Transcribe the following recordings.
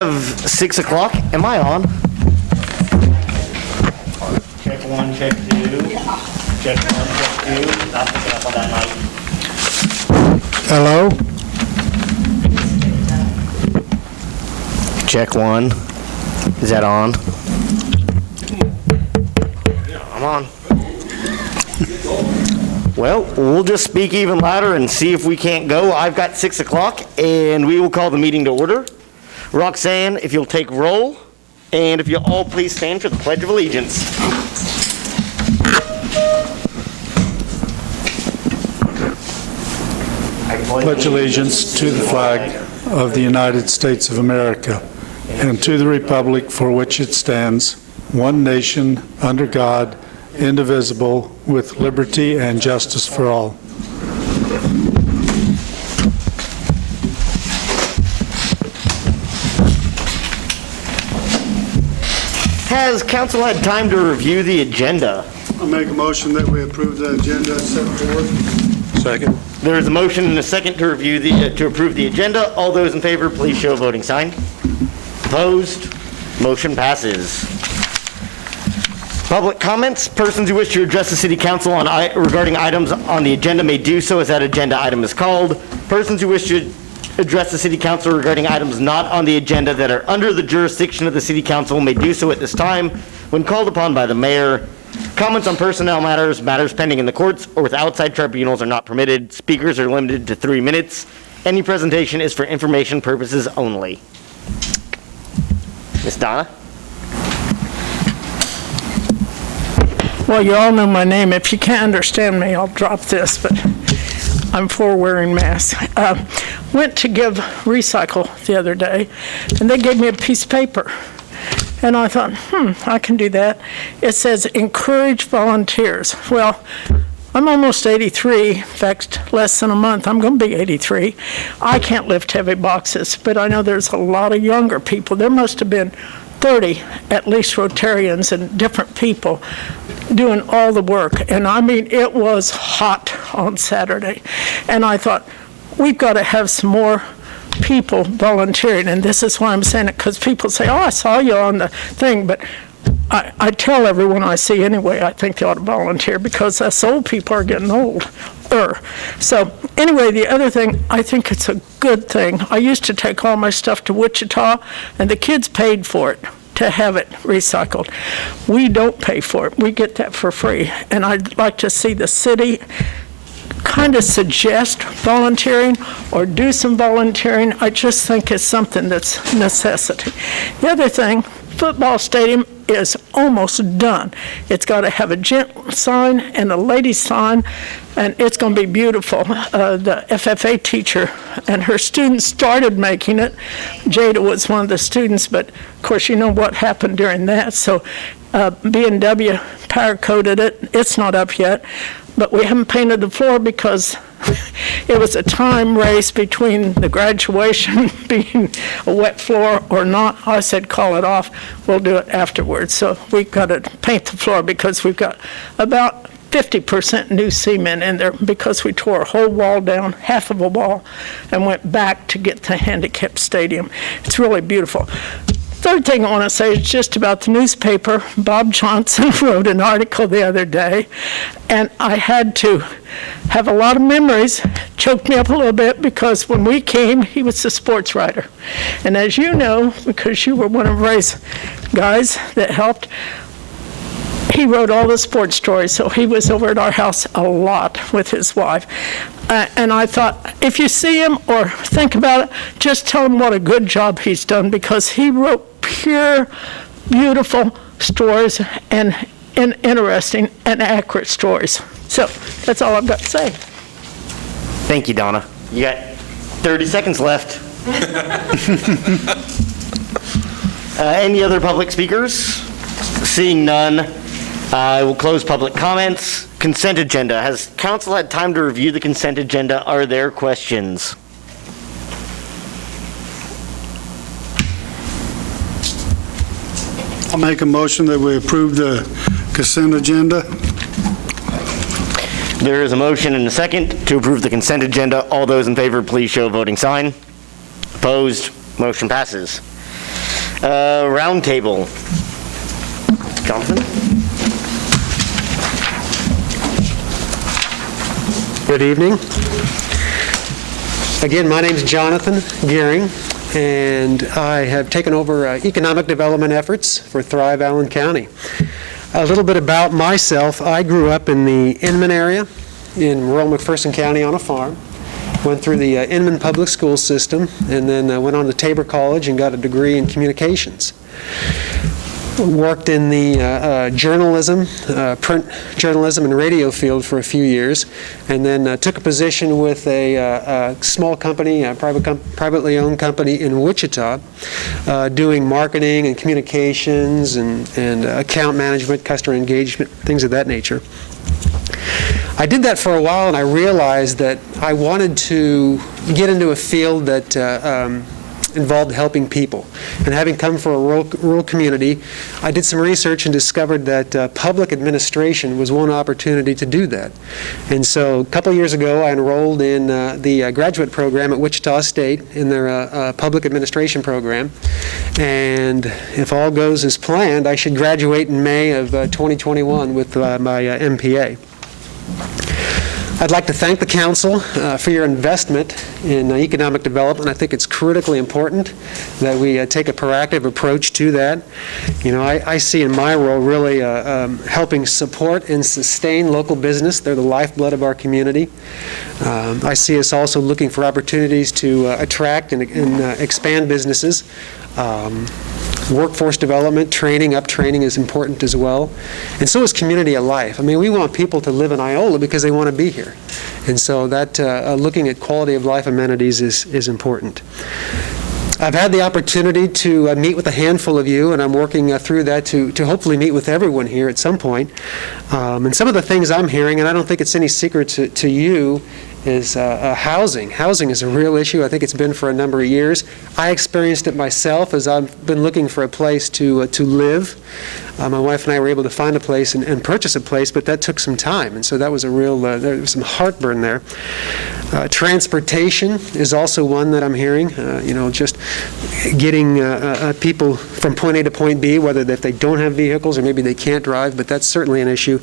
6 o'clock. Am I on? Check one, check two. Check one, check two. Not picking up on that mic. Hello? Check one. Is that on? Yeah, I'm on. Well, we'll just speak even louder and see if we can't go. I've got 6 o'clock, and we will call the meeting to order. Roxanne, if you'll take roll, and if you'll all please stand for the Pledge of Allegiance. I Pledge allegiance to the flag of the United States of America and to the republic for which it stands, one nation, under God, indivisible, with liberty and justice for all. Has council had time to review the agenda? I'll make a motion that we approve the agenda as set forth. Second. There is a motion and a second to review to approve the agenda. All those in favor, please show a voting sign. Opposed? Motion passes. Public comments. Persons who wish to address the city council regarding items on the agenda may do so as that agenda item is called. Persons who wish to address the city council regarding items not on the agenda that are under the jurisdiction of the city council may do so at this time when called upon by the mayor. Comments on personnel matters, matters pending in the courts, or with outside tribunals are not permitted. Speakers are limited to 3 minutes. Any presentation is for information purposes only. Ms. Donna? Well, you all know my name. If you can't understand me, I'll drop this, but I'm for wearing masks. Went to give recycle the other day, and they gave me a piece of paper. And I thought, I can do that. It says, encourage volunteers. Well, I'm almost 83. In fact, less than a month, I'm going to be 83. I can't lift heavy boxes, but I know there's a lot of younger people. There must have been 30, at least, Rotarians and different people doing all the work. And I mean, it was hot on Saturday. And I thought, we've got to have some more people volunteering, and this is why I'm saying it, because people say, oh, I saw you on the thing, but I tell everyone I see anyway, I think they ought to volunteer, because us old people are getting old. So anyway, the other thing, I think it's a good thing. I used to take all my stuff to Wichita, and the kids paid for it to have it recycled. We don't pay for it. We get that for free, and I'd like to see the city kind of suggest volunteering or do some volunteering. I just think it's something that's necessity. The other thing, football stadium is almost done. It's got to have a gent sign and a lady sign, and it's going to be beautiful. The FFA teacher and her students started making it. Jada was one of the students, but of course you know what happened during that. So B&W power coated it. It's not up yet. But we haven't painted the floor because it was a time race between the graduation being a wet floor or not. I said, call it off. We'll do it afterwards. So we've got to paint the floor because we've got about 50% new cement in there because we tore a whole wall down, half of a wall, and went back to get the handicap stadium. It's really beautiful. Third thing I want to say is just about the newspaper. Bob Johnson wrote an article the other day, and I had to have a lot of memories. Choked me up a little bit because when we came, he was the sports writer. And as you know, because you were one of Ray's guys that helped, he wrote all the sports stories, so he was over at our house a lot with his wife. And I thought, if you see him or think about it, just tell him what a good job he's done, because he wrote pure, beautiful stories and interesting and accurate stories. So that's all I've got to say. Thank you, Donna. You got 30 seconds left. Any other public speakers? Seeing none, I will close public comments. Consent agenda. Has council had time to review the consent agenda? Are there questions? I'll make a motion that we approve the consent agenda. There is a motion and a second to approve the consent agenda. All those in favor, please show a voting sign. Opposed? Motion passes. Roundtable. Jonathan? Good evening. Again, my name is Jonathan Gearing, and I have taken over economic development efforts for Thrive Allen County. A little bit about myself. I grew up in the Inman area in rural McPherson County on a farm. Went through the Inman public school system, and then went on to Tabor College and got a degree in communications. Worked in the journalism, print journalism and radio field for a few years, and then took a position with a small company, a privately owned company in Wichita, doing marketing and communications and account management, customer engagement, things of that nature. I did that for a while, and I realized that I wanted to get into a field that involved helping people. And having come from a rural community, I did some research and discovered that public administration was one opportunity to do that. And so a couple of years ago, I enrolled in the graduate program at Wichita State in their public administration program. And if all goes as planned, I should graduate in May of 2021 with my MPA. I'd like to thank the council for your investment in economic development. I think it's critically important that we take a proactive approach to that. You know, I see in my role really helping support and sustain local business. They're the lifeblood of our community. I see us also looking for opportunities to attract and expand businesses. Workforce development, training, up-training is important as well. And so is community of life. I mean, we want people to live in Iola because they want to be here. And so that looking at quality of life amenities is important. I've had the opportunity to meet with a handful of you, and I'm working through that to hopefully meet with everyone here at some point. And some of the things I'm hearing, and I don't think it's any secret to you, is housing. Housing is a real issue. I think it's been for a number of years. I experienced it myself as I've been looking for a place to live. My wife and I were able to find a place and purchase a place, but that took some time, and so that was a real, there was some heartburn there. Transportation is also one that I'm hearing, you know, just getting people from point A to point B, whether if they don't have vehicles or maybe they can't drive, but that's certainly an issue.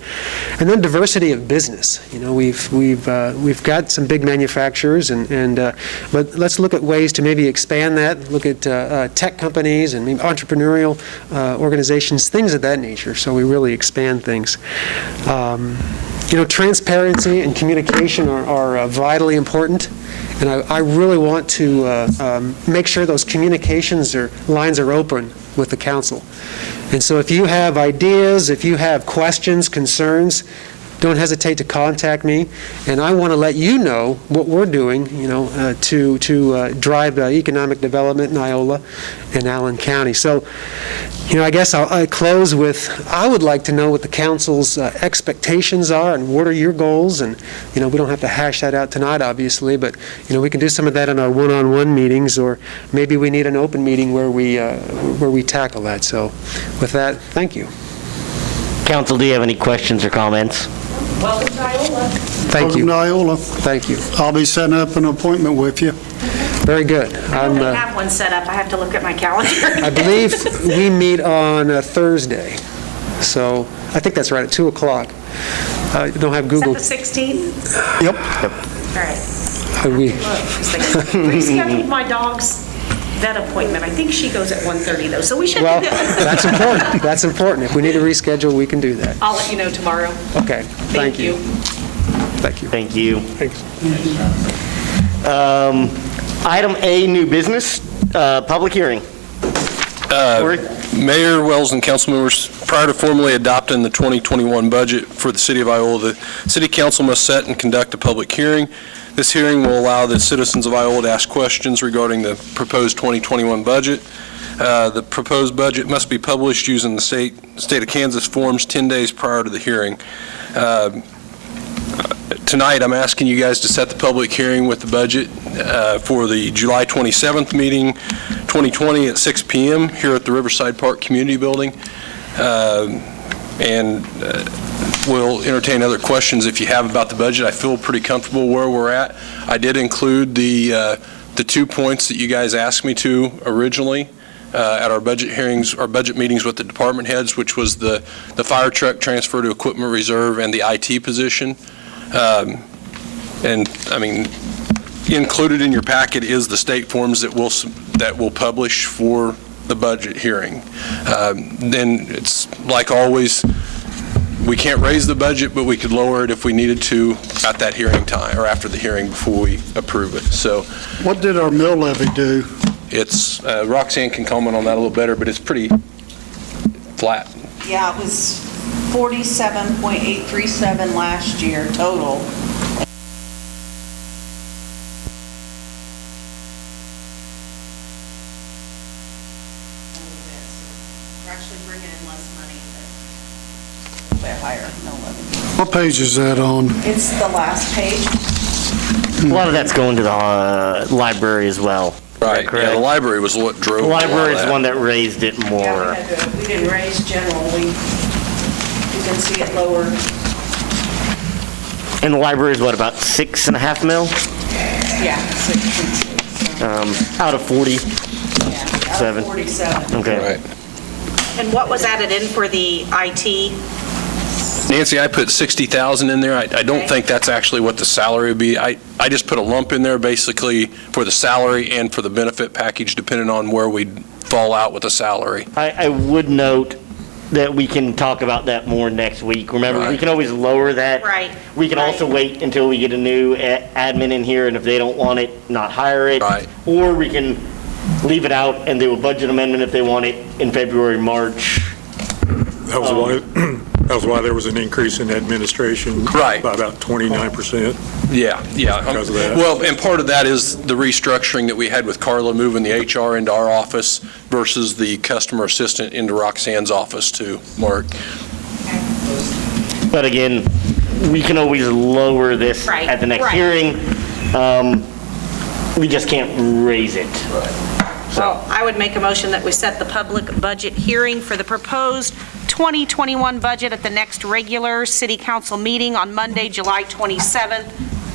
And then diversity of business. You know, we've got some big manufacturers, but let's look at ways to maybe expand that, look at tech companies and maybe entrepreneurial organizations, things of that nature, so we really expand things. You know, transparency and communication are vitally important, and I really want to make sure those communications or lines are open with the council. And so if you have ideas, if you have questions, concerns, don't hesitate to contact me, and I want to let you know what we're doing, you know, to drive economic development in Iola and Allen County. So, you know, I guess I'll close with, I would like to know what the council's expectations are and what are your goals, and, you know, we don't have to hash that out tonight, obviously, but, you know, we can do some of that in our one-on-one meetings, or maybe we need an open meeting where we tackle that. So, with that, thank you. Council, do you have any questions or comments? Welcome to Iola. Thank you. Welcome to Iola. Thank you. I'll be setting up an appointment with you. Very good. I don't have one set up. I have to look at my calendar. I believe we meet on Thursday, so I think that's right, at 2 o'clock. I don't have Google. Is that the 16th? Yep. All right. Rescheduled my dog's vet appointment. I think she goes at 1:30 though, so we should Well, do that. that's important. That's important. If we need to reschedule, we can do that. I'll let you know tomorrow. Okay. Thank you. Thank you. Thank you. Thanks. Item A, new business, public hearing. Mayor, Wells, and council members, prior to formally adopting the 2021 budget for the city of Iola, the city council must set and conduct a public hearing. This hearing will allow the citizens of Iola to ask questions regarding the proposed 2021 budget. The proposed budget must be published using the state of Kansas forms 10 days prior to the hearing. Tonight, I'm asking you guys to set the public hearing with the budget for the July 27th meeting, 2020 at 6 p.m. here at the Riverside Park Community Building. We'll entertain other questions if you have about the budget. I feel pretty comfortable where we're at. I did include the 2 points that you guys asked me to originally at our budget hearings, our budget meetings with the department heads, which was the fire truck transfer to equipment reserve and the IT position. And I mean, included in your packet is the state forms that we'll publish for the budget hearing. Then it's like always, we can't raise the budget, but we could lower it if we needed to at that hearing time or after the hearing before we approve it. So What did our mill levy do? it's, Roxanne can comment on that a little better, but it's pretty flat. Yeah, it was 47.837 last year total. We're actually bringing in less money, but a bit higher, no levy. What page is that on? It's the last page. A lot of that's going to the library as well. Right, yeah, correct? the library was what drove The a lot of library is that. the one that raised it Yeah, more. we didn't raise general, you can see it lower. And the library is what, about 6.5 mil? Yeah, 6.6. Out of 40? Yeah, out Seven. of 47. Okay. Right. And what was added in for the IT? Nancy, I put 60,000 in there. I don't Okay. think that's actually what the salary would be. I just put a lump in there basically for the salary and for the benefit package, depending on where we'd fall out with the salary. I would note that we can talk about that more next week. Remember, we Right. can always lower that. Right, We can right. also wait until we get a new admin in here, and if they don't want it, not hire it. Right. Or we can leave it out and do a budget amendment if they want it in February, March. That was why there was an increase in administration. Right. By about 29%. Yeah. Because of that. Well, and part of that is the restructuring that we had with Carla moving the HR into our office versus the customer assistant into Roxanne's office too, Mark. But again, we can always lower this Right, at the next right. hearing. We just can't raise it. Well, I would make a motion that we set the public budget hearing for the proposed 2021 budget at the next regular city council meeting on Monday, July 27th,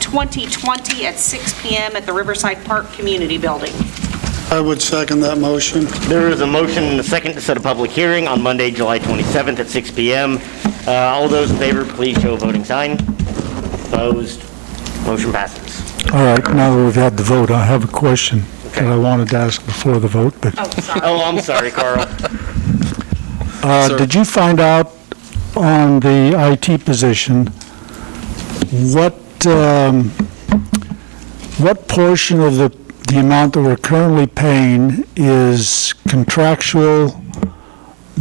2020 at 6 PM at the Riverside Park Community Building. I would second that motion. There is a motion and a second to set a public hearing on Monday, July 27th at 6 PM. All those in favor, please show a voting sign. Opposed? Motion passes. All right, now that we've had the vote, I have a question that I wanted to ask before the vote, but Oh, sorry. Oh, I'm sorry, Carl. Sir. did you find out on the IT position, what portion of the amount that we're currently paying is contractual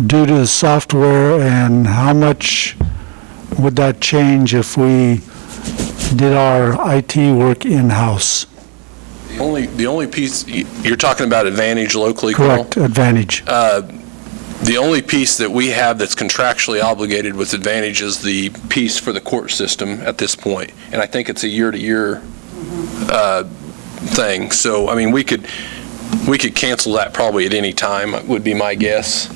due to the software, and how much would that change if we did our IT work in-house? The only piece, you're talking about Advantage locally, Carl? Correct, Advantage. The only piece that we have that's contractually obligated with Advantage is the piece for the court system at this point, and I think it's a year-to-year thing. So, I mean, we could cancel that probably at any time, would be my guess.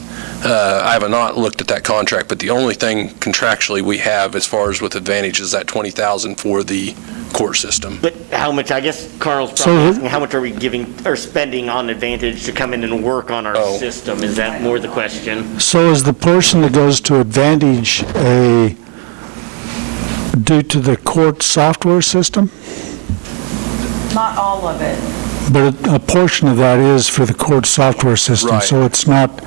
I have not looked at that contract, but the only thing contractually we have as far as with Advantage is that $20,000 for the court system. But how much, I guess Carl's probably asking, how much are we giving or spending on Advantage to come in and work on our Oh. system? Is that more the question? So is the portion that goes to Advantage due to the court software system? Not all of it. But a portion of that is for the court software system, Right. so it's not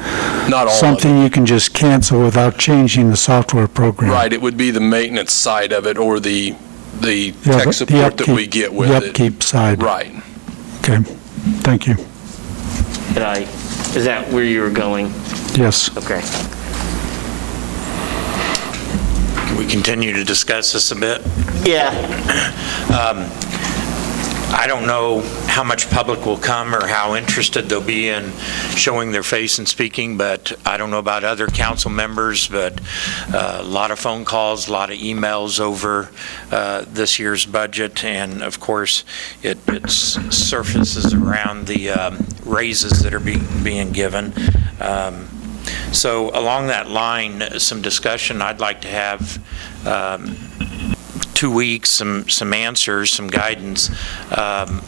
Not all of it. something you can just cancel without changing the software program. Right, it would be the maintenance side of it or the Yeah, tech the support that upkeep- we get with The it. upkeep side. Right. Okay, thank you. Is that where you were going? Yes. Okay. Can we continue to discuss this a bit? Yeah. I don't know how much public will come or how interested they'll be in showing their face and speaking, but I don't know about other council members, but a lot of phone calls, a lot of emails over this year's budget, and of course, it surfaces around the raises that are being given. So along that line, some discussion I'd like to have 2 weeks, some answers, some guidance.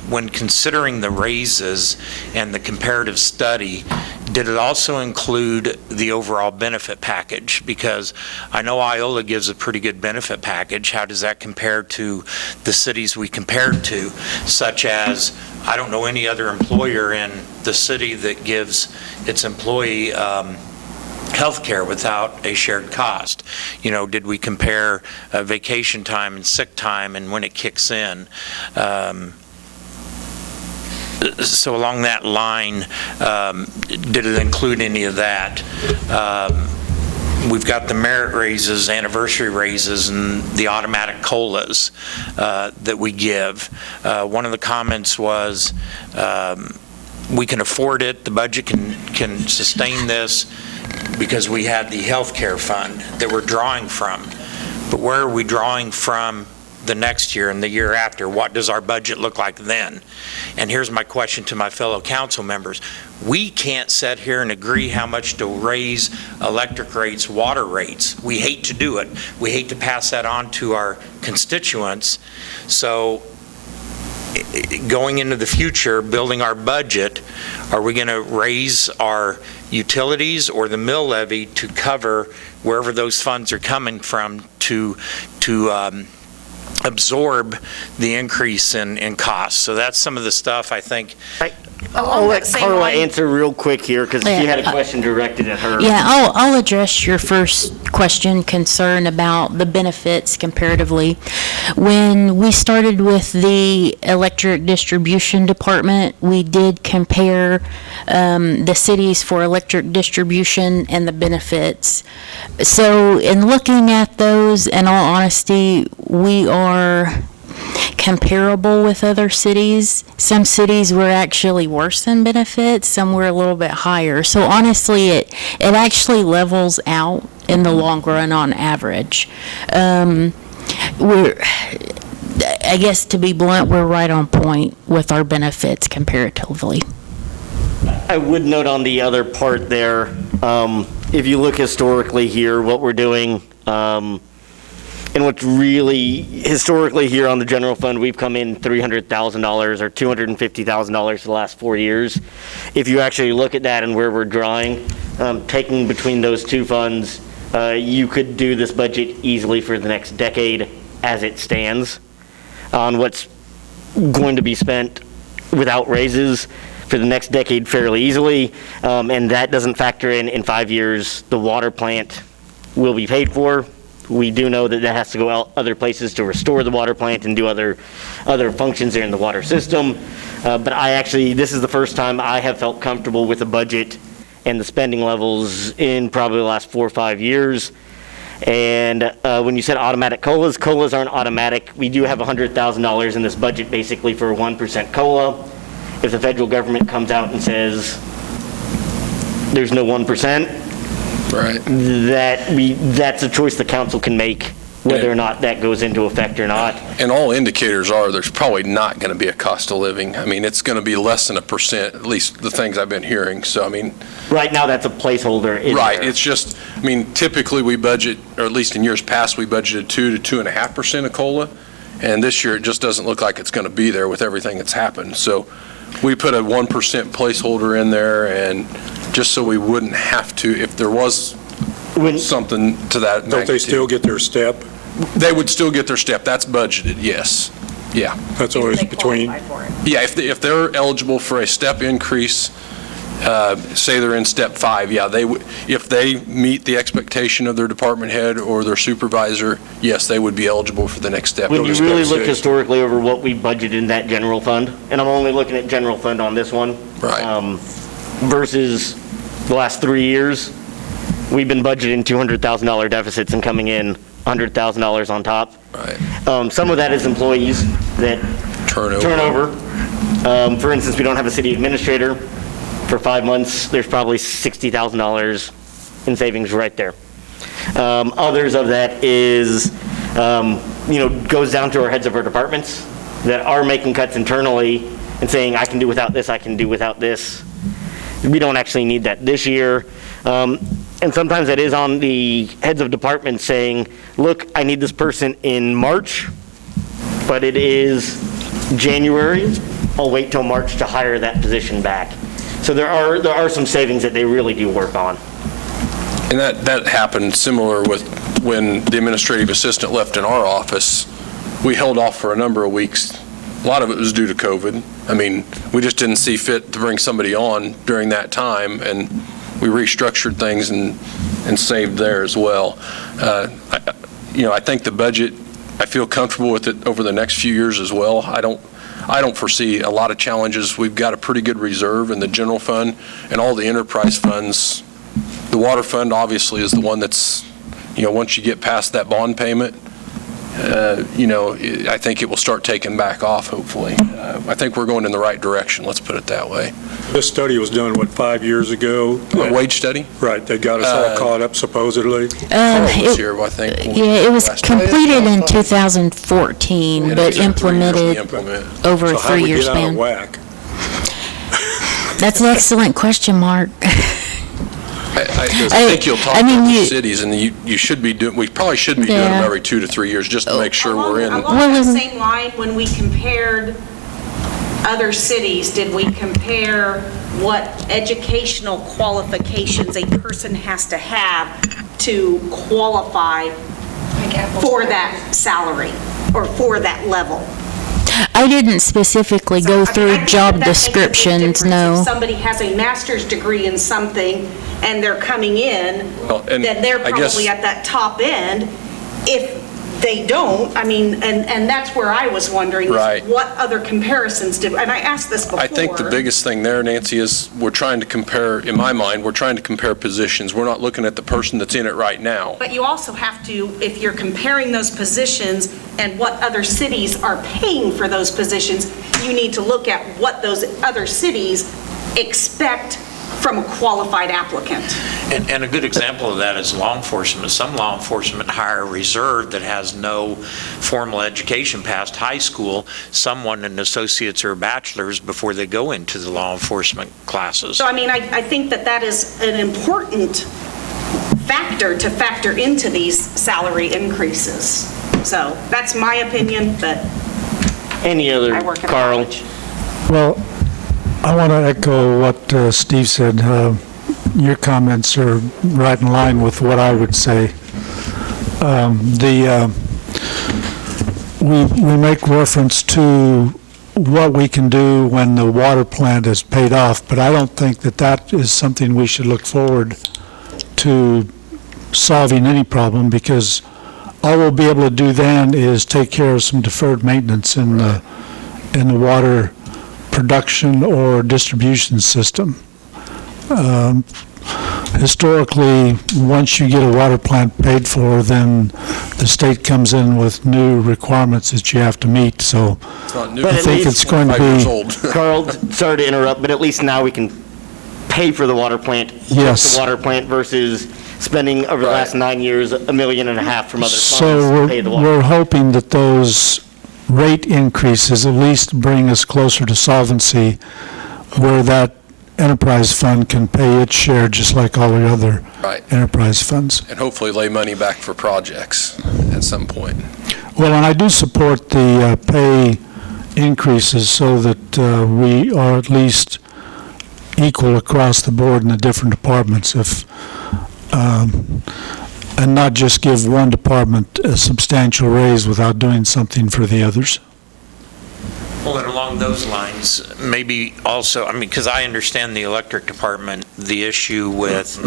When considering the raises and the comparative study, did it also include the overall benefit package? Because I know Iola gives a pretty good benefit package. How does that compare to the cities we compared to, such as, I don't know any other employer in the city that gives its employee health care without a shared cost. You know, did we compare vacation time and sick time and when it kicks in? So along that line, did it include any of that? We've got the merit raises, anniversary raises, and the automatic COLAs that we give. One of the comments was, we can afford it, the budget can sustain this because we had the health care fund that we're drawing from. But where are we drawing from the next year and the year after? What does our budget look like then? And here's my question to my fellow council members. We can't sit here and agree how much to raise electric rates, water rates. We hate to do it. We hate to pass that on to our constituents. So going into the future, building our budget, are we going to raise our utilities or the mill levy to cover wherever those funds are coming from to absorb the increase in costs? So that's some of the stuff I think. I'll let Carla answer real quick here because she had a question directed at her. Yeah, I'll address your first question, concern about the benefits comparatively. When we started with the electric distribution department, we did compare the cities for electric distribution and the benefits. So in looking at those, in all honesty, we are comparable with other cities. Some cities were actually worse in benefits, some were a little bit higher. So honestly, it actually levels out in the long run on average. I guess to be blunt, we're right on point with our benefits comparatively. I would note on the other part there, if you look historically here, what we're doing, and what's really historically here on the general fund, we've come in $300,000 or $250,000 for the last 4 years. If you actually look at that and where we're drawing, taking between those two funds, you could do this budget easily for the next decade as it stands on what's going to be spent without raises for the next decade fairly easily. And that doesn't factor in 5 years, the water plant will be paid for. We do know that has to go out other places to restore the water plant and do other functions there in the water system. But this is the first time I have felt comfortable with the budget and the spending levels in probably the last 4 or 5 years. And when you said automatic COLAs aren't automatic. We do have $100,000 in this budget basically for a 1% COLA. If the federal government comes out and says there's no 1%, Right. that's a choice the council can make, whether or not that goes into effect or not. And all indicators are there's probably not going to be a cost of living. I mean, it's going to be less than 1%, at least the things I've been hearing. So, I mean. Right now, that's a placeholder. Right. It's just, I mean, typically we budget, or at least in years past, we budgeted 2 to 2.5% of COLA. And this year, it just doesn't look like it's going to be there with everything that's happened. So we put a 1% placeholder in there, and just so we wouldn't have to, if there was something to that magnitude. Don't they still get their step? They would still get their step. That's budgeted, yes. Yeah. That's always between. Yeah, if they're eligible for a step increase, say they're in step 5, yeah, they would. If they meet the expectation of their department head or their supervisor, yes, they would be eligible for the next step. When you really look historically over what we budgeted in that general fund, and I'm only looking at general fund on this one, right, versus the last 3 years, we've been budgeting $200,000 deficits and coming in $100,000 on top. Right. Some of that is employees that turnover. For instance, we don't have a city administrator. For 5 months, there's probably $60,000 in savings right there. Others of that is, goes down to our heads of our departments that are making cuts internally and saying, I can do without this, I can do without this. We don't actually need that this year. And sometimes that is on the heads of departments saying, look, I need this person in March, but it is January. I'll wait till March to hire that position back. So there are some savings that they really do work on. And that happened similar with when the administrative assistant left in our office. We held off for a number of weeks. A lot of it was due to COVID. I mean, we just didn't see fit to bring somebody on during that time, and we restructured things and saved there as well. I think the budget, I feel comfortable with it over the next few years as well. I don't foresee a lot of challenges. We've got a pretty good reserve in the general fund and all the enterprise funds. The water fund obviously is the one that's, once you get past that bond payment, I think it will start taking back off, hopefully. I think we're going in the right direction, let's put it that way. This study was done, 5 years ago? A wage study? Right, they got us all caught up supposedly. Carl was here, I think. Yeah, it was completed in 2014, but implemented over a So how we three-year get out of span. whack? That's an excellent question, Mark. I think you'll talk to the cities, and we probably should be doing them every 2 to 3 years, just to make sure we're in. Along that same line, when we compared other cities, did we compare what educational qualifications a person has to have to qualify for that salary or for that level? I didn't specifically go through job descriptions, no. If somebody has a master's degree in something and they're coming in, then they're probably at that top end. If they don't, and that's where I was wondering, Right. is what other comparisons did, and I asked this before. I think the biggest thing there, Nancy, is we're trying to compare, in my mind, we're trying to compare positions. We're not looking at the person that's in it right now. But you also have to, if you're comparing those positions and what other cities are paying for those positions, you need to look at what those other cities expect from a qualified applicant. And a good example of that is law enforcement. Some law enforcement hire a reserve that has no formal education past high school, someone an associate's or a bachelor's before they go into the law enforcement classes. So, I think that is an important factor to factor into these salary increases. So that's my opinion, but Any other, I work at a Carl? college. Well, I want to echo what Steve said. Your comments are right in line with what I would say. We make reference to what we can do when the water plant is paid off, but I don't think that is something we should look forward to solving any problem, because all we'll be able to do then is take care of some deferred maintenance in the water production or distribution system. Historically, once you get a water plant paid for, then the state comes in with new requirements that you have to meet. So It's not new. But I at think least it's going to 5 years be, old. Carl, sorry to interrupt, but at least now we can pay for the water plant. Yes. The water plant versus spending over the last 9 years $1.5 million from other funds so to pay the water. we're hoping that those rate increases at least bring us closer to solvency, where that enterprise fund can pay its share just like all the other Right. enterprise funds. And hopefully lay money back for projects at some point. Well, and I do support the pay increases so that we are at least equal across the board in the different departments, and not just give one department a substantial raise without doing something for the others. Well, and along those lines, maybe also, because I understand the electric department, the issue with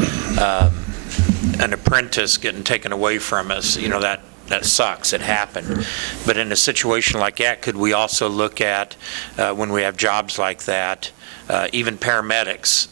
an apprentice getting taken away from us, that sucks, it happened. But in a situation like that, could we also look at, when we have jobs like that, even paramedics,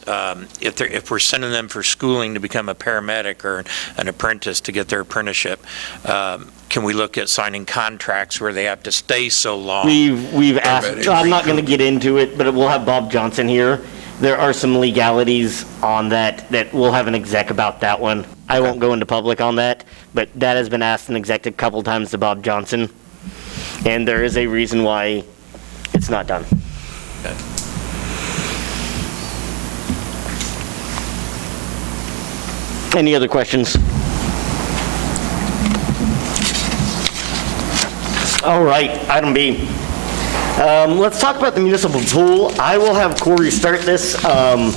if we're sending them for schooling to become a paramedic or an apprentice to get their apprenticeship, can we look at signing contracts where they have to stay so long? We've asked, I'm not going to get into it, but we'll have Bob Johnson here. There are some legalities on that we'll have an exec about that one. I won't go into public on that, but that has been asked and exec a couple times to Bob Johnson, and there is a reason why it's not done. Okay. Any other questions? All right, item B. Let's talk about the municipal pool. I will have Corey start this, and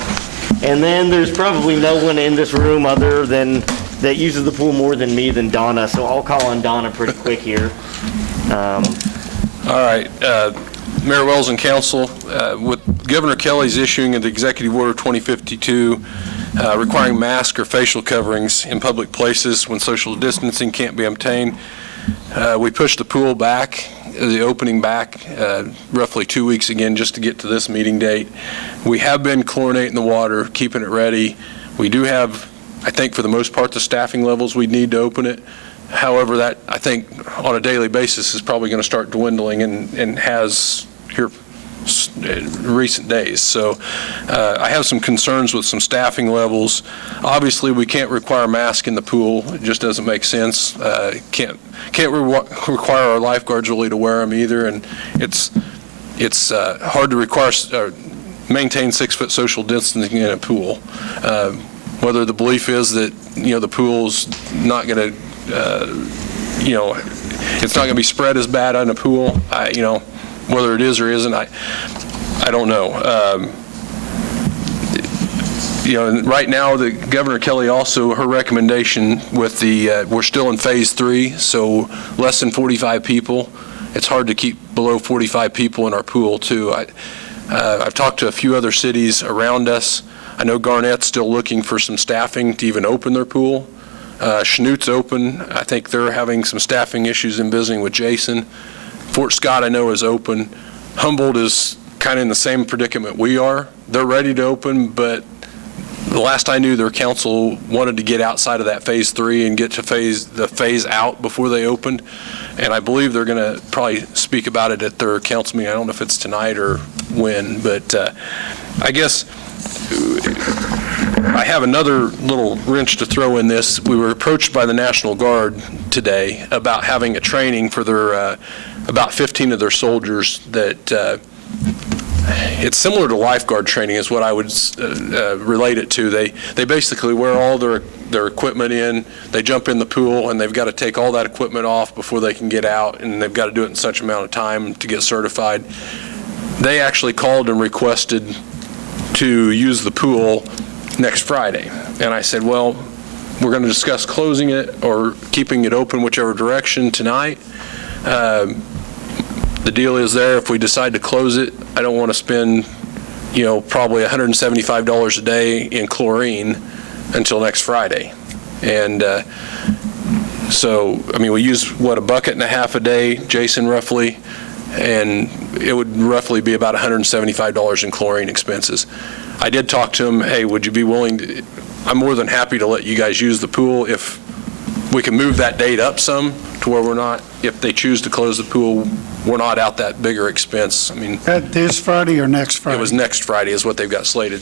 then there's probably no one in this room other than, that uses the pool more than me than Donna, so I'll call on Donna pretty quick here. All right, Mayor Wells and Council, with Governor Kelly's issuing of the Executive Order 2052 requiring mask or facial coverings in public places when social distancing can't be obtained, we pushed the pool back, the opening back, roughly 2 weeks again, just to get to this meeting date. We have been chlorinating the water, keeping it ready. We do have, I think for the most part, the staffing levels we need to open it. However, that, I think, on a daily basis is probably going to start dwindling and has here recent days. So I have some concerns with some staffing levels. Obviously, we can't require masks in the pool. It just doesn't make sense. Can't require our lifeguards really to wear them either, and it's hard to require maintain 6-foot social distancing in a pool. Whether the belief is that the pool's not going to it's not going to be spread as bad in a pool. Whether it is or isn't, I don't know. And right now, the Governor Kelly also, her recommendation with the, we're still in phase 3, so less than 45 people. It's hard to keep below 45 people in our pool too. I've talked to a few other cities around us. I know Garnett's still looking for some staffing to even open their pool. Schnute's open. I think they're having some staffing issues in visiting with Jason. Fort Scott, I know, is open. Humboldt is kind of in the same predicament we are. They're ready to open, but the last I knew, their council wanted to get outside of that phase 3 and get to the phase out before they opened. And I believe they're going to probably speak about it at their council meeting. I don't know if it's tonight or when, but I guess I have another little wrench to throw in this. We were approached by the National Guard today about having a training for their about 15 of their soldiers that it's similar to lifeguard training is what I would relate it to. They basically wear all their equipment in, they jump in the pool, and they've got to take all that equipment off before they can get out, and they've got to do it in such amount of time to get certified. They actually called and requested to use the pool next Friday. And I said, well, we're going to discuss closing it or keeping it open whichever direction tonight. The deal is there, if we decide to close it, I don't want to spend, probably $175 a day in chlorine until next Friday. And so, we use, a bucket and a half a day, Jason, roughly, and it would roughly be about $175 in chlorine expenses. I did talk to him, hey, would you be willing to, I'm more than happy to let you guys use the pool if we can move that date up some to where we're not, if they choose to close the pool, we're not out that bigger expense. This Friday or next Friday? It was next Friday is what they've got slated.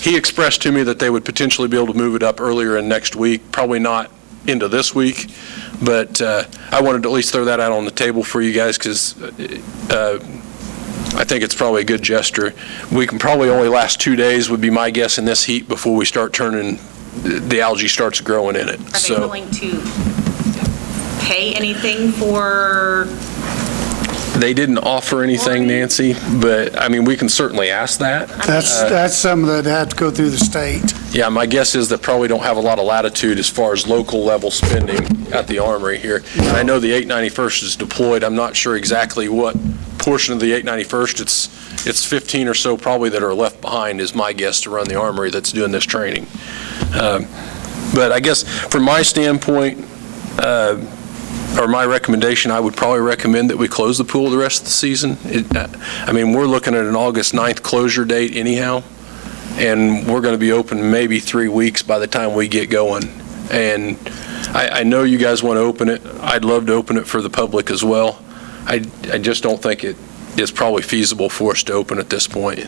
He expressed to me that they would potentially be able to move it up earlier in next week, probably not into this week, but I wanted to at least throw that out on the table for you guys because I think it's probably a good gesture. We can probably only last 2 days would be my guess in this heat before we start turning, the algae starts growing in it. Are they willing to pay anything for? They didn't offer anything, Nancy, but we can certainly ask that. That's something that had to go through the state. Yeah, my guess is they probably don't have a lot of latitude as far as local level spending at the Armory here. And I know the 891st is deployed. I'm not sure exactly what portion of the 891st. It's 15 or so probably that are left behind is my guess to run the Armory that's doing this training. But I guess from my standpoint, or my recommendation, I would probably recommend that we close the pool the rest of the season. We're looking at an August 9th closure date anyhow, and we're going to be open maybe 3 weeks by the time we get going. And I know you guys want to open it. I'd love to open it for the public as well. I just don't think it is probably feasible for us to open at this point.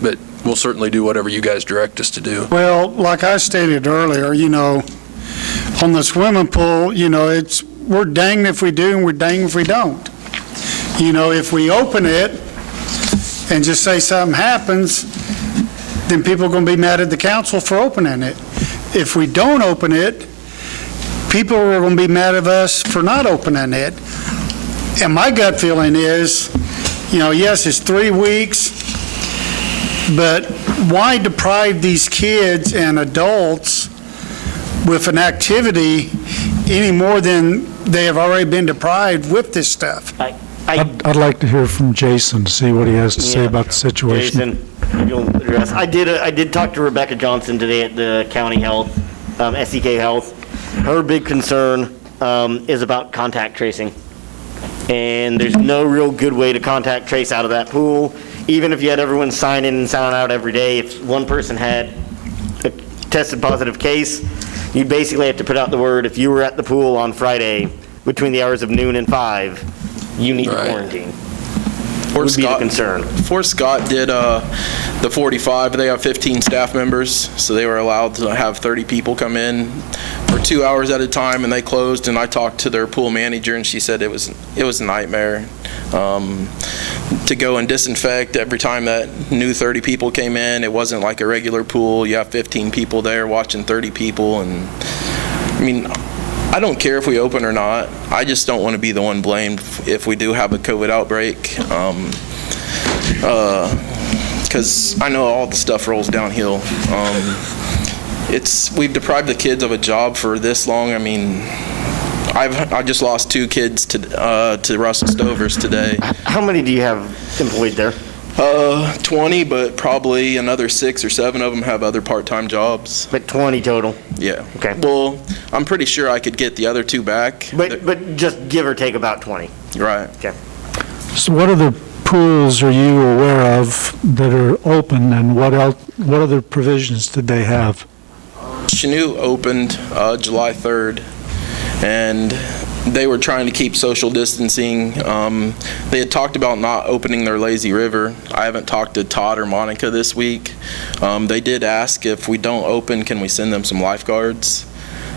But we'll certainly do whatever you guys direct us to do. Well, like I stated earlier, on the swimming pool, we're danged if we do and we're danged if we don't. If we open it and just say something happens, then people are going to be mad at the council for opening it. If we don't open it, people are going to be mad at us for not opening it. And my gut feeling is, yes, it's 3 weeks, but why deprive these kids and adults with an activity any more than they have already been deprived with this stuff? I'd like to hear from Jason to see what he has to say about the situation. Jason, you'll address. I did talk to Rebecca Johnson today at the county health, SEK Health. Her big concern is about contact tracing. And there's no real good way to contact trace out of that pool. Even if you had everyone sign in and sign out every day, if one person had a tested positive case, you'd basically have to put out the word, if you were at the pool on Friday between the hours of noon and 5, you need to quarantine. Would be the concern. Fort Scott did the 45. They have 15 staff members, so they were allowed to have 30 people come in for 2 hours at a time, and they closed. And I talked to their pool manager, and she said it was a nightmare to go and disinfect every time that new 30 people came in. It wasn't like a regular pool. You have 15 people there watching 30 people, and I mean, I don't care if we open or not. I just don't want to be the one blamed if we do have a COVID outbreak, because I know all the stuff rolls downhill. We've deprived the kids of a job for this long. I mean, I just lost 2 kids to Russell Stovers today. How many do you have employed there? 20, but probably another 6 or 7 of them have other part-time jobs. But 20 total? Yeah. Okay. Well, I'm pretty sure I could get the other 2 back. But just give or take about 20? Right. Okay. So what other pools are you aware of that are open, and what other provisions did they have? Chanute opened July 3rd, and they were trying to keep social distancing. They had talked about not opening their lazy river. I haven't talked to Todd or Monica this week. They did ask if we don't open, can we send them some lifeguards?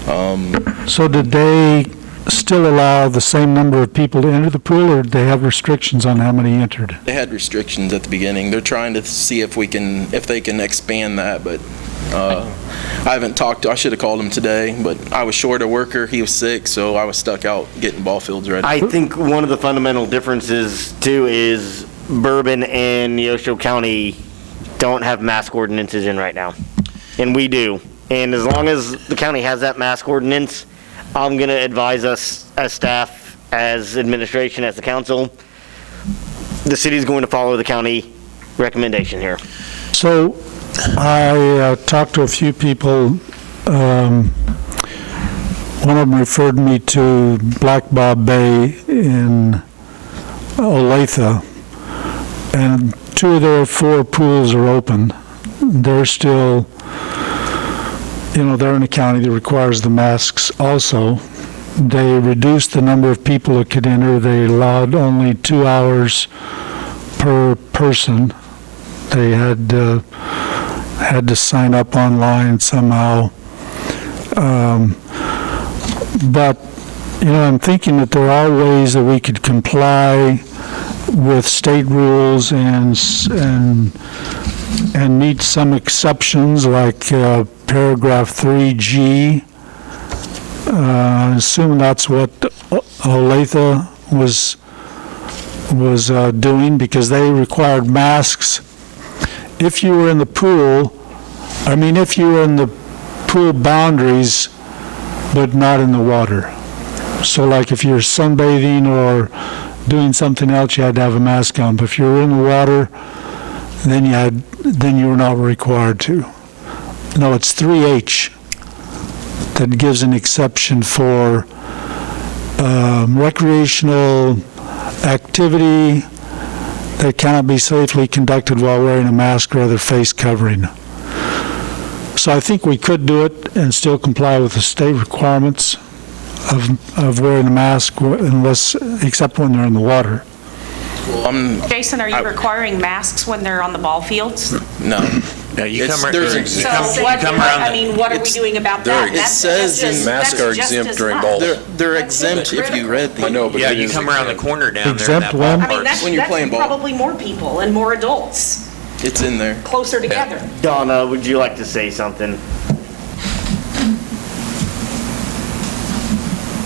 So did they still allow the same number of people to enter the pool, or did they have restrictions on how many entered? They had restrictions at the beginning. They're trying to see if they can expand that, but I haven't talked to, I should have called him today, but I was short a worker, he was sick, so I was stuck out getting ball fields ready. I think one of the fundamental differences too is Bourbon and Neosho County don't have mask ordinances in right now, and we do. And as long as the county has that mask ordinance, I'm going to advise us as staff, as administration, as the council, the city's going to follow the county recommendation here. So I talked to a few people. One of them referred me to Black Bob Bay in Olathe, and 2 of their 4 pools are open. They're still, they're in a county that requires the masks also. They reduced the number of people that could enter. They allowed only 2 hours per person. They had to sign up online somehow. But, I'm thinking that there are ways that we could comply with state rules and meet some exceptions, like paragraph 3G. I assume that's what Olathe was doing, because they required masks if you were in the pool. If you were in the pool boundaries, but not in the water. So like if you're sunbathing or doing something else, you had to have a mask on. But if you were in the water, then you were not required to. No, it's 3H that gives an exception for recreational activity that cannot be safely conducted while wearing a mask or other face covering. So I think we could do it and still comply with the state requirements of wearing a mask, except when they're in the water. Jason, are you requiring masks when they're on the ball fields? No. No, you come What are we doing about that? It says masks are exempt during ball. They're exempt if you read the... I know, but Yeah, it you is come around the corner down there in Exempt that when? ballpark. When you're playing ball. Probably more people and more adults It's in there. closer together. Donna, would you like to say something?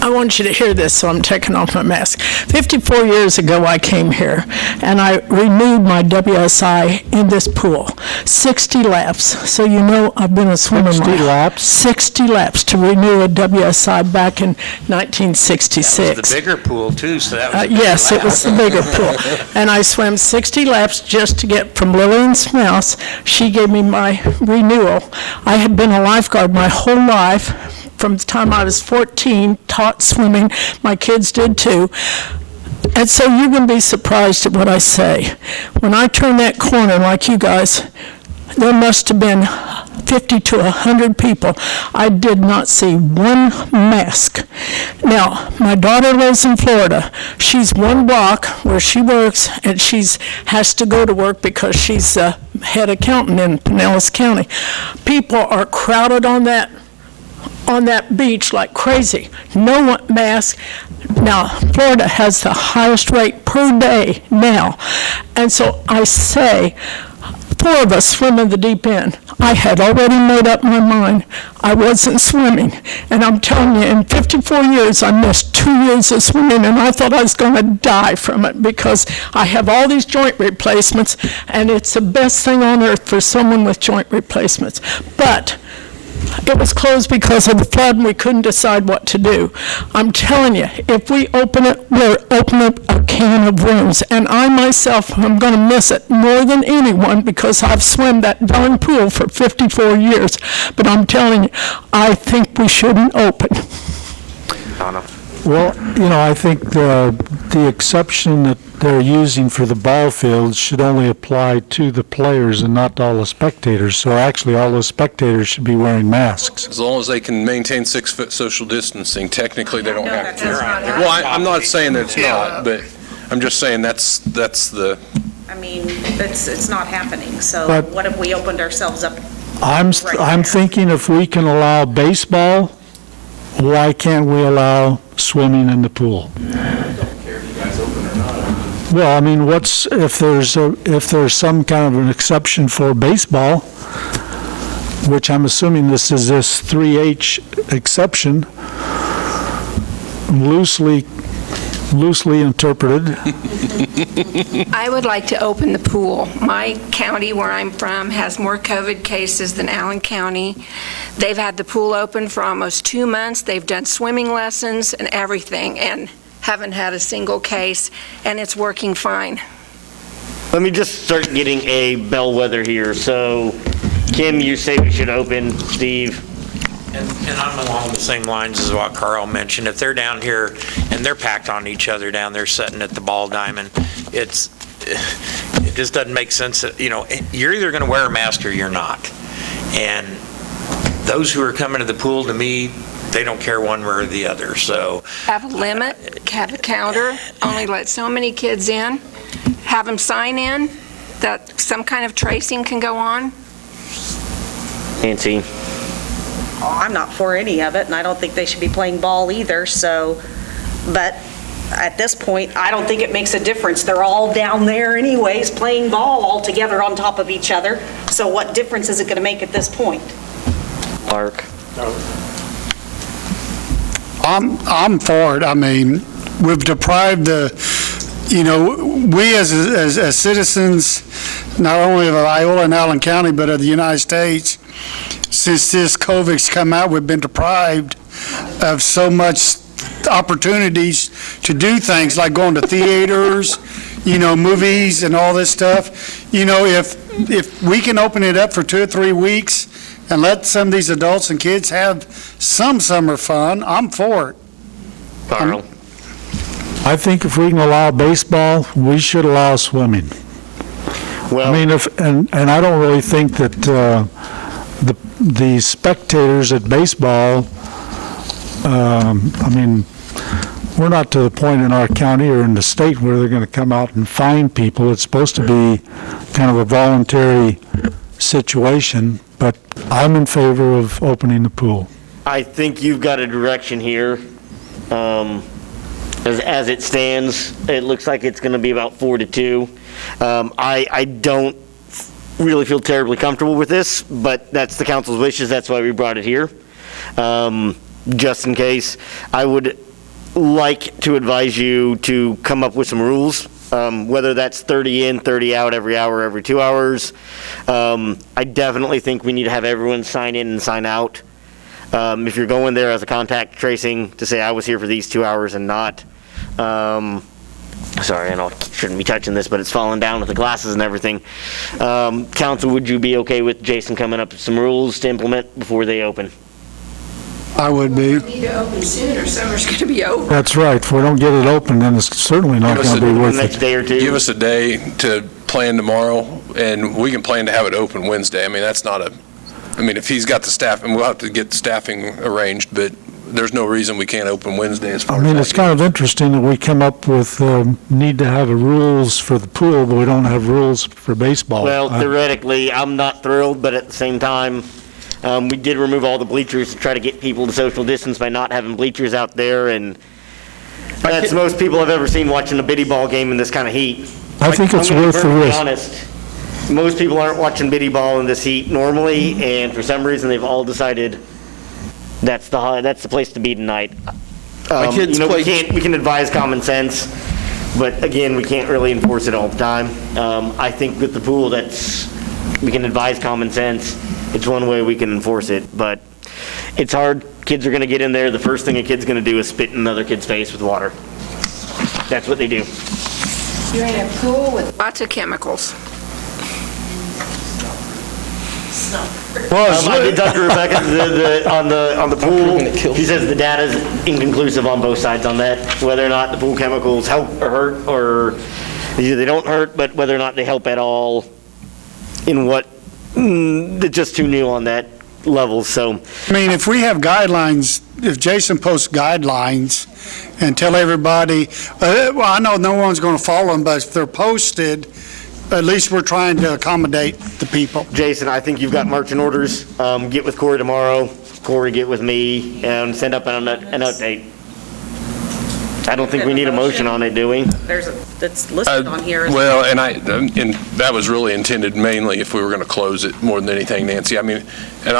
I want you to hear this, so I'm taking off my mask. 54 years ago, I came here, and I renewed my WSI in this pool. 60 laps. So you know I've been a swimmer. 60 laps? 60 laps to renew a WSI back in 1966. That was the bigger pool, too, so that was a bigger Yes, it was the bigger pool. And I swam 60 laps just to get from Lillian's house. She gave me my renewal. I had been a lifeguard my whole life. From the time I was 14, taught swimming. My kids did too. And so you're going to be surprised at what I say. When I turned that corner, like you guys, there must have been 50 to 100 people. I did not see one mask. Now, my daughter lives in Florida. She's one block where she works, and has to go to work because she's the head accountant in Pinellas County. People are crowded on that beach like crazy. No one mask. Now, Florida has the highest rate per day now. And so I say, 4 of us swim in the deep end. I had already made up my mind. I wasn't swimming. And I'm telling you, in 54 years, I missed 2 years of swimming, and I thought I was going to die from it because I have all these joint replacements, and it's the best thing on earth for someone with joint replacements. But it was closed because of the flood, and we couldn't decide what to do. I'm telling you, if we open it, we're opening a can of worms. And I myself am going to miss it more than anyone because I've swum that darn pool for 54 years. But I'm telling you, I think we shouldn't open. Well, I think the exception that they're using for the ball fields should only apply to the players and not to all the spectators. So actually, all the spectators should be wearing masks. As long as they can maintain 6-foot social distancing, technically they don't have to. Right. Well, I'm not saying that it's not, but I'm just saying that's the... I mean, it's not happening, so But- what if we opened ourselves up? I'm thinking if we can allow baseball, why can't we allow swimming in the pool? Well, I mean, if there's some kind of an exception for baseball, which I'm assuming this is this 3H exception, loosely interpreted. I would like to open the pool. My county, where I'm from, has more COVID cases than Allen County. They've had the pool open for almost 2 months. They've done swimming lessons and everything, and haven't had a single case, and it's working fine. Let me just start getting a bellwether here. So, Kim, you say we should open. Steve? And I'm along the same lines as what Carl mentioned. If they're down here and they're packed on each other down there sitting at the ball diamond, it just doesn't make sense that, you're either going to wear a mask or you're not. And those who are coming to the pool, to me, they don't care one way or the other, so. Have a limit, have a counter, only let so many kids in, have them sign in, that some kind of tracing can go on. Nancy? Oh, I'm not for any of it, and I don't think they should be playing ball either, so, but at this point, I don't think it makes a difference. They're all down there anyways, playing ball all together on top of each other, so what difference is it going to make at this point? Mark? I'm for it. I mean, we've deprived we as citizens, not only of Iola and Allen County, but of the United States, since this COVID's come out, we've been deprived of so much opportunities to do things like going to theaters, movies and all this stuff. If we can open it up for 2 or 3 weeks and let some of these adults and kids have some summer fun, I'm for it. Carl? I think if we can allow baseball, we should allow swimming. Well, I mean, and I don't really think that the spectators at baseball, we're not to the point in our county or in the state where they're going to come out and fine people. It's supposed to be kind of a voluntary situation, but I'm in favor of opening the pool. I think you've got a direction here. As it stands, it looks like it's going to be about 4-2. I don't really feel terribly comfortable with this, but that's the council's wishes. That's why we brought it here, just in case. I would like to advise you to come up with some rules, whether that's 30 in, 30 out, every hour, every 2 hours. I definitely think we need to have everyone sign in and sign out. If you're going there as a contact tracing to say I was here for these 2 hours and not, sorry, I know I shouldn't be touching this, but it's falling down with the glasses and everything. Council, would you be okay with Jason coming up with some rules to implement before they open? I would be. We need to open soon or summer's going to be over. That's right. If we don't get it open, then it's certainly not going to be worth Next it. day or two? Give us a day to plan tomorrow, and we can plan to have it open Wednesday. I mean, that's not if he's got the staff, and we'll have to get the staffing arranged, but there's no reason we can't open Wednesday as far I as mean, that it's kind of interesting that we come up with, need to have rules for the pool, but we don't have rules for baseball. Well, theoretically, I'm not thrilled, but at the same time, we did remove all the bleachers to try to get people to social distance by not having bleachers out there, and that's most people I've ever seen watching a biddy ball game in this kind of heat. I think it's I'm gonna be worth the perfectly risk. honest. Most people aren't watching biddy ball in this heat normally, and for some reason, they've all decided that's the place to be tonight. My kids we play- can advise common sense, but again, we can't really enforce it all the time. I think with the pool, we can advise common sense. It's one way we can enforce it, but it's hard. Kids are going to get in there. The first thing a kid's going to do is spit in another kid's face with water. That's what they do. You're in a pool with lots of chemicals. I did talk to Rebecca on the pool. She says the data's inconclusive on both sides on that, whether or not the pool chemicals help or hurt, or either they don't hurt, but whether or not they help at all in what, they're just too new on that level, so. I mean, if we have guidelines, if Jason posts guidelines and tell everybody, well, I know no one's going to follow them, but if they're posted, at least we're trying to accommodate the people. Jason, I think you've got marching orders. Get with Corey tomorrow. Corey, get with me and send up an update. I don't think we need a motion on it, do we? That's listed on here. Well, and that was really intended mainly if we were going to close it more than anything, Nancy. I mean, and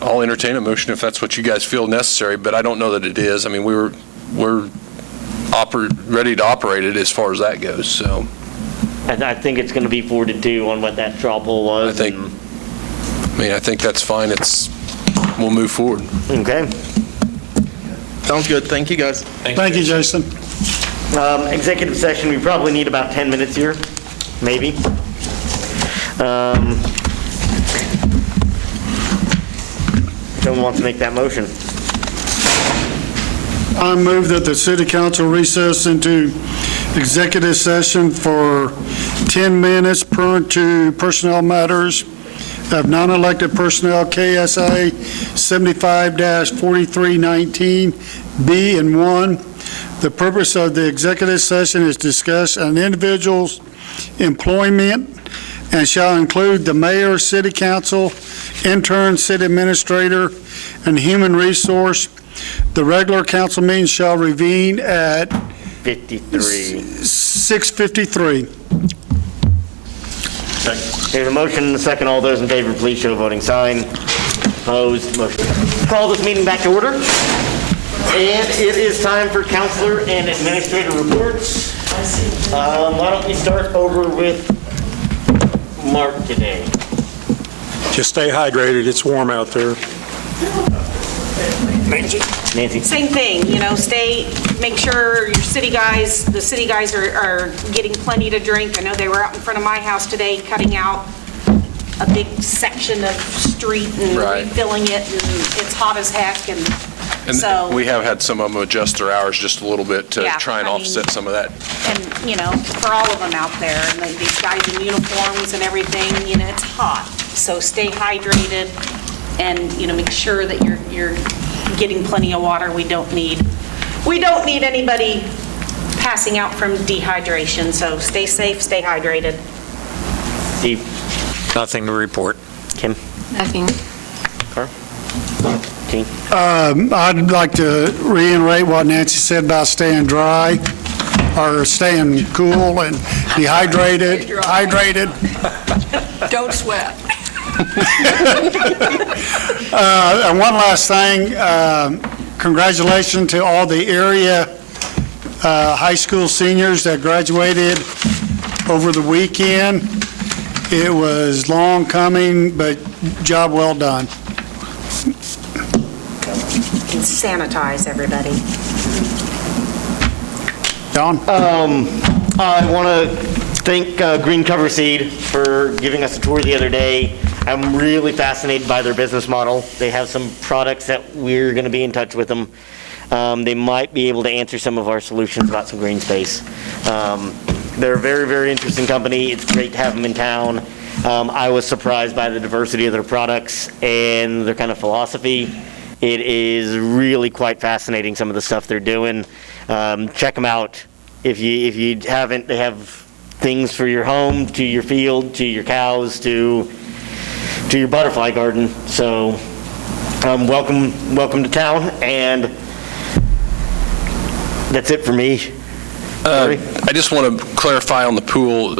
I'll entertain a motion if that's what you guys feel necessary, but I don't know that it is. I mean, we're ready to operate it as far as that goes, so. I think it's going to be 4-2 on what that straw poll was. I think that's fine. We'll move forward. Okay. Sounds good. Thank you, guys. Thank you, Jason. Executive session, we probably need about 10 minutes here, maybe. Someone wants to make that motion. I move that the city council recess into executive session for 10 minutes pursuant to personnel matters of non-elected personnel, KSA 75-4319B and 1. The purpose of the executive session is to discuss an individual's employment and shall include the mayor, city council, intern, city administrator, and human resource. The regular council meeting shall convene at 6:53. There's a motion and a second. All those in favor, please show a voting sign. Opposed, motion. Call this meeting back to order. And it is time for counselor and administrator reports. Why don't we start over with Mark today? Just stay hydrated. It's warm out there. Nancy? Same thing, make sure the city guys are getting plenty to drink. I know they were out in front of my house today cutting out a big section of street and Right. refilling it, and it's hot as heck, and so. We have had some of them adjust their hours just a little bit to Yeah, try and I mean- offset some of that. And, for all of them out there, and these guys in uniforms and everything, it's hot. So stay hydrated and, make sure that you're getting plenty of water. We don't need anybody passing out from dehydration, so stay safe, stay hydrated. Steve? Nothing to report. Kim? Nothing. Carl? Team? I'd like to reiterate what Nancy said about staying dry, or staying cool and dehydrated, hydrated. Don't sweat. And one last thing, congratulations to all the area high school seniors that graduated over the weekend. It was long coming, but job well done. And sanitize everybody. Don? I want to thank Green Cover Seed for giving us a tour the other day. I'm really fascinated by their business model. They have some products that we're going to be in touch with them. They might be able to answer some of our solutions about some green space. They're a very, very interesting company. It's great to have them in town. I was surprised by the diversity of their products and their kind of philosophy. It is really quite fascinating, some of the stuff they're doing. Check them out. If you haven't, they have things for your home, to your field, to your cows, to your butterfly garden. So welcome to town, and that's it for me. I just want to clarify on the pool,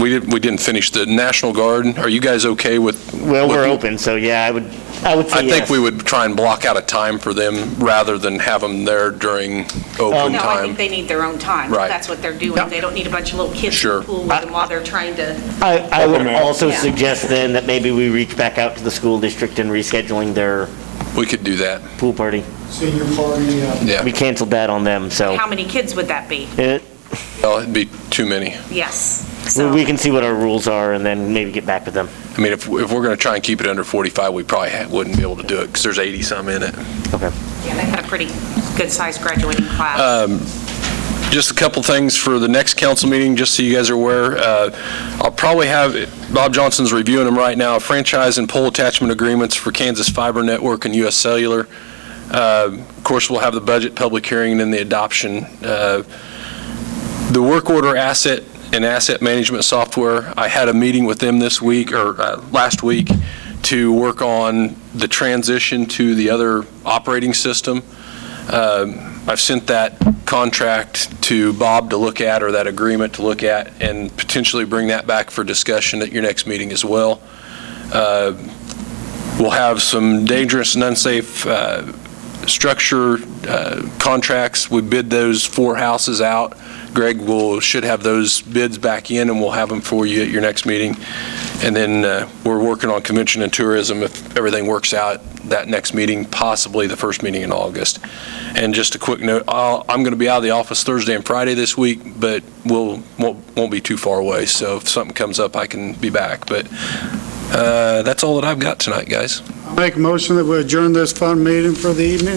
we didn't finish the National Guard. Are you guys okay with? Well, we're open, so yeah, I would say I think yes. we would try and block out a time for them rather than have them there during open No, I time. think they need their own time. Right. That's what they're doing. They don't need a bunch of little kids in Sure. the pool with them while they're trying to. I would also Yeah. suggest then that maybe we reach back out to the school district in rescheduling their We could do that. pool party. Senior party. Yeah. We canceled that on them, so. How many kids would that be? Well, it'd be too many. Yes. We can see what our rules are and then maybe get back with them. I mean, if we're going to try and keep it under 45, we probably wouldn't be able to do it because there's 80-some in it. Okay. Yeah, they had a pretty good-sized graduating class. Just a couple things for the next council meeting, just so you guys are aware. I'll probably have, Bob Johnson's reviewing them right now, franchise and pole attachment agreements for Kansas Fiber Network and U.S. Cellular. Of course, we'll have the budget public hearing and then the adoption. The work order asset and asset management software, I had a meeting with them this week, or last week, to work on the transition to the other operating system. I've sent that contract to Bob to look at, or that agreement to look at, and potentially bring that back for discussion at your next meeting as well. We'll have some dangerous and unsafe structure contracts. We bid those 4 houses out. Greg should have those bids back in, and we'll have them for you at your next meeting. And then we're working on convention and tourism, if everything works out, that next meeting, possibly the first meeting in August. And just a quick note, I'm going to be out of the office Thursday and Friday this week, but won't be too far away. So if something comes up, I can be back. But that's all that I've got tonight, guys. I'll make a motion that we adjourn this fun meeting for the evening.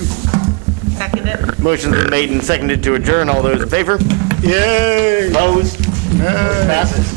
Second it. Motion's been made and seconded to adjourn. All those in favor? Yay! Opposed? Yay. Passes.